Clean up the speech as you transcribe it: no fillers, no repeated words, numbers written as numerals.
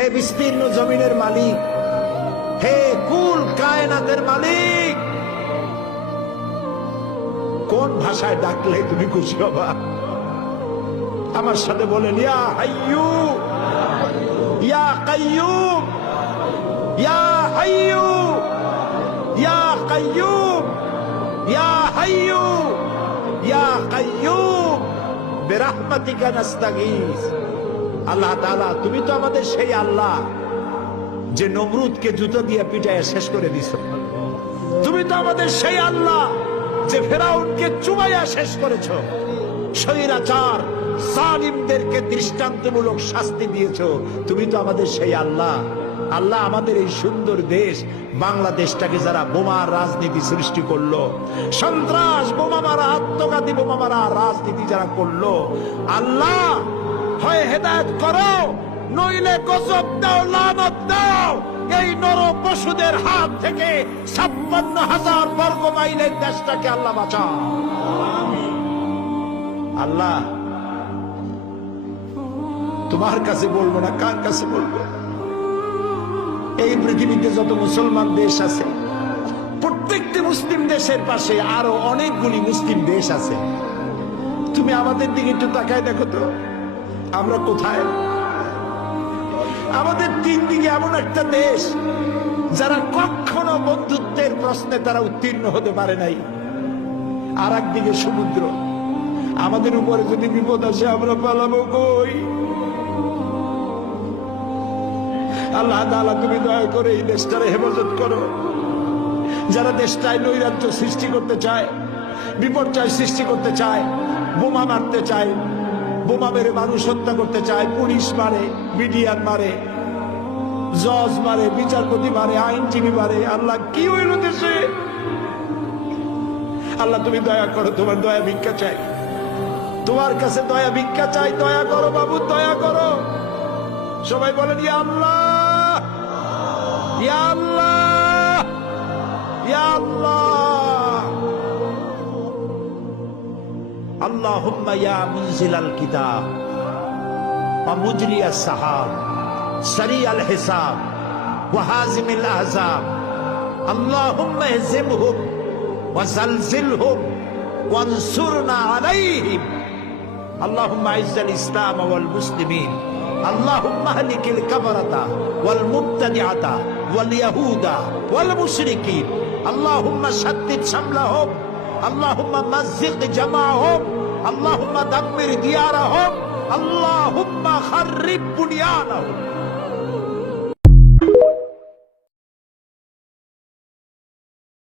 হে বিস্তীর্ণ জমিনের মালিক, হে কুল কায়নাতের মালিক, কোন ভাষায় ডাকলে তুমি খুশি হবা? আমার সাথে বলেন, ইয়া হাইয়ু ইয়া কাইয়ুম, ইয়া হাইয়ু ইয়া কাইয়ুম, ইয়া হাইয়ু ইয়া কাইয়ুম বিরহমাতিকা নাস্তাগীস। আল্লাহ তাআলা, তুমি তো আমাদের সেই আল্লাহ যে নমরুদকে জুতো দিয়ে পিটায় শেষ করে দিছো। তুমি তো আমাদের সেই আল্লাহ যে ফেরাউনকে চুবাইয়া শেষ করেছো। স্বৈরাচার জালিমদেরকে দৃষ্টান্তমূলক শাস্তি দিয়েছো। তুমি তো আমাদের সেই আল্লাহ। আল্লাহ, আমাদের এই সুন্দর দেশ বাংলাদেশটাকে যারা বোমার রাজনীতি সৃষ্টি করলো, সন্ত্রাস, বোমা মারা, আত্মঘাতী বোমা মারা রাজনীতি যারা করলো, আল্লাহ হয় হেদায়েত করো, নইলে গজব দাও, লানত দাও। এই নর পশুদের হাত থেকে 56,000 বর্গ মাইলের দেশটাকে আল্লাহ বাঁচাও। আল্লাহ, তোমার কাছে বলবো না, কার কাছে বলবো? এই পৃথিবীতে যত মুসলমান দেশ আছে, প্রত্যেকটি মুসলিম দেশের পাশে আরো অনেকগুলি মুসলিম দেশ আছে। তুমি আমাদের দিকে একটু তাকায় দেখো তো, আমরা কোথায়? আমাদের তিন দিকে এমন একটা দেশ যারা কখনো বন্ধুত্বের প্রশ্নে তারা উত্তীর্ণ হতে পারে নাই, আর একদিকে সমুদ্র। আমাদের উপরে যদি বিপদ আসে আমরা পালাবো কই? আল্লাহ তাআলা, তুমি দয়া করে এই দেশটারে হেফাজত করো। যারা দেশটায় নৈরাজ্য সৃষ্টি করতে চায়, বিপর্যয় সৃষ্টি করতে চায়, বোমা মারতে চায়, বোমা মেরে মানুষ হত্যা করতে চায়, পুলিশ মারে, মিডিয়ান মারে, জজ মারে, বিচারপতি মারে, আইনজীবী মারে। আল্লাহ, কি হইল দেশে? আল্লাহ, তুমি দয়া করো, তোমার দয়া ভিক্ষা চাই, তোমার কাছে দয়া ভিক্ষা চাই। দয়া করো বাবু, দয়া করো। সবাই বলেন, ইয়া আল্লাহ, ইয়া আল্লাহ, ইয়া আল্লাহ। আল্লাহুম্মা ইয়া মুনজিলাল কিতাব ওয়া মুজরিয়াস সাহাব সারিয়াল হিসাব ওয়া হাজিমিল আহজাব, আল্লাহুম্মা ইহজিমহুম ওয়া জালজিলহুম ওয়ানসুরনা আলাইহিম, আল্লাহুম্মা আইজ্জাল ইসলাম ওয়াল মুসলিমিন, আল্লাহুম্মা আহলিকিল কাফারাতা ওয়াল মুবতাদিআতা ওয়াল ইয়াহুদা ওয়াল মুশরিকিন, আল্লাহুম্মা শাদ্দিদ শামলাহুম, আল্লাহুম্মা মাযজিক জামাআহুম, আল্লাহুম্মা দাম্মির দিয়ারাহুম, আল্লাহুম্মা খাররিব বুনিয়ানাহুম।